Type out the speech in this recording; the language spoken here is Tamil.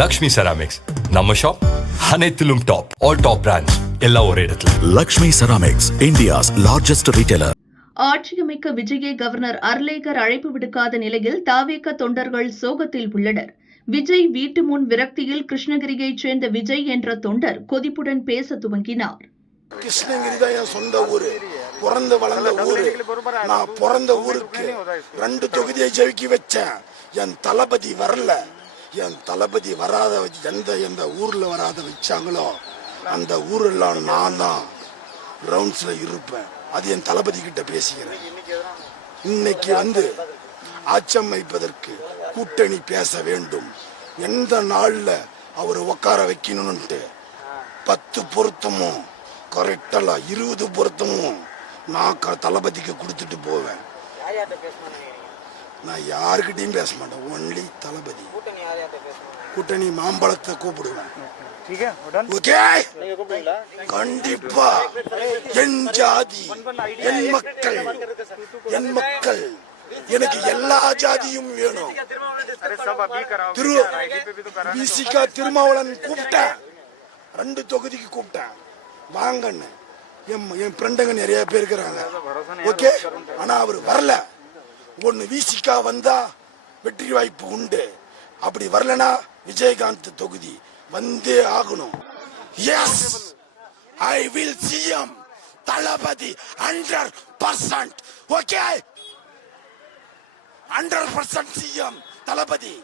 லக்ஷ்மி செராமிக்ஸ் நம்ம ஷாப் அனைத்திலும் டாப். ஆல் டாப் பிராண்ட்ஸ் எல்லாம் ஒரே இடத்துல. Lakshmi ceramics, India's largest retailer. ஆட்சியமைக்க விஜயை கவர்னர் அர்லேகர் அழைப்பு விடுக்காத நிலையில் தாவேக தொண்டர்கள் சோகத்தில் உள்ளனர். விஜய் வீட்டு முன் விரக்தியில் கிருஷ்ணகிரியைச் சேர்ந்த விஜய் என்ற தொண்டர் கொதிப்புடன் பேச துவங்கினார். கிருஷ்ணகிரி தான் என் சொந்த ஊரு, பிறந்து வளர்ந்த ஊரு. நான் பிறந்த ஊருக்கு 2 தொகுதியை ஜெயிக்க வச்சேன். என் தளபதி வரல. என் தளபதி வராத எந்த ஊர்ல வராத வச்சாங்களோ அந்த ஊரெல்லாம் நான் தான் ரவுண்ட்ஸ்ல இருப்பேன். அது என் தளபதி கிட்ட பேசுகிறேன். இன்னைக்கு ஆட்சியமைப்பதற்கு கூட்டணி பேச வேண்டும். எந்த நாள்ல அவர் உட்கார வைக்கணும்னுட்டு 10 பொருத்தமும் கரெக்டா 20 பொருத்தமும் நான் தளபதிக்கு கொடுத்துட்டு போவேன். நான் யாருக்கிட்டையும் பேச மாட்டேன். ஒன்லி தளபதி. கூட்டணி மாம்பழத்தை கூப்பிடுவேன். கண்டிப்பா என் ஜாதி, என் மக்கள் எனக்கு எல்லா ஜாதியும் வேணும். விசிகா திருமாவளவன் கூப்பிட்டேன். 2 தொகுதிக்கு கூப்பிட்டேன். வாங்கன்னு என் ஃப்ரெண்டுங்க நிறைய பேர் இருக்கிறாங்க. ஓகே, ஆனா அவர் வரல. ஒன்னு விசிகா வந்தா வெற்றி வாய்ப்பு உண்டு. அப்படி வரலனா விஜயகாந்த் தொகுதி வந்தே ஆகணும். Yes, I will CM Thalapathy 100%. Okay, 100% CM Thalapathy.